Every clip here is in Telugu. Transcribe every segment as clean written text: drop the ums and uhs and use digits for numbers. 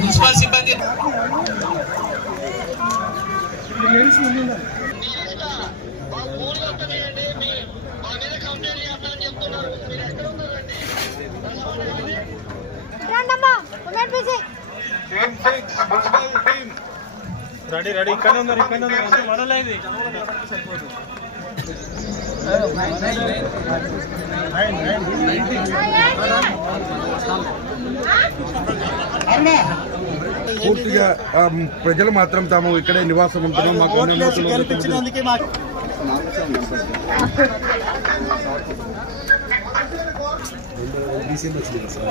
మున్సిపల్ సిబ్బంది రెడీ రెడీ ఇక్కడ మొదలైంది పూర్తిగా ప్రజలు మాత్రం తాము ఇక్కడే నివాసం ఉంటున్నాం.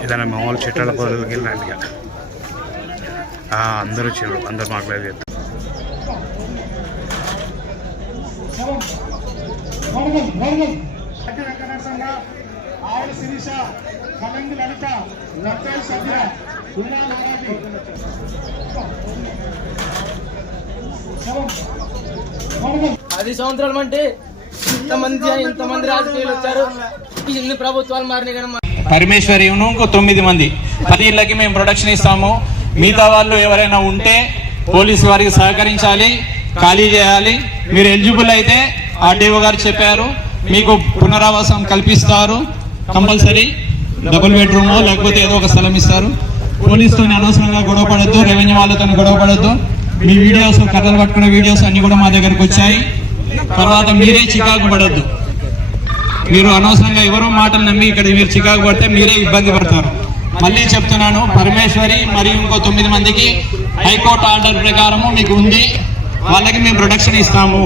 ఏదైనా మామూలు చెట్ల పొదలకి వెళ్ళినట్టుగా అందరూ వచ్చారు, అందరు మాట్లాడేది. పది సంవత్సరాలు అంటే ఇంతమంది రాజకీయాలు వచ్చారు, ఇన్ని ప్రభుత్వాలు మారినాయి కానీ పరమేశ్వరి ఇంకో 9 మంది 10 ఇళ్ళకి మేము ప్రొడక్షన్ ఇస్తాము. మిగతా వాళ్ళు ఎవరైనా ఉంటే పోలీసు వారికి సహకరించాలి, ఖాళీ చేయాలి. మీరు ఎలిజిబుల్ అయితే ఆర్డీఓ గారు చెప్పారు మీకు పునరావాసం కల్పిస్తారు. కంపల్సరీ డబుల్ బెడ్రూమ్ లేకపోతే ఏదో ఒక స్థలం ఇస్తారు. పోలీసుతో అనవసరంగా గొడవ పడద్దు, రెవెన్యూ వాళ్ళతో గొడవ పడద్దు. మీ వీడియోస్ కర్రలు పట్టుకునే వీడియోస్ అన్ని కూడా మా దగ్గరకు వచ్చాయి. తర్వాత మీరే చికాకు పడద్దు. మీరు అనవసరంగా ఎవరో మాటలు నమ్మి ఇక్కడ మీరు చికాకు పడితే మీరే ఇబ్బంది పడతారు. మళ్ళీ చెప్తున్నాను, పరమేశ్వరి మరియు ఇంకో 9 మందికి హైకోర్టు ఆర్డర్ ప్రకారము మీకు ఉంది, వాళ్ళకి మేము ప్రొటెక్షన్ ఇస్తాము.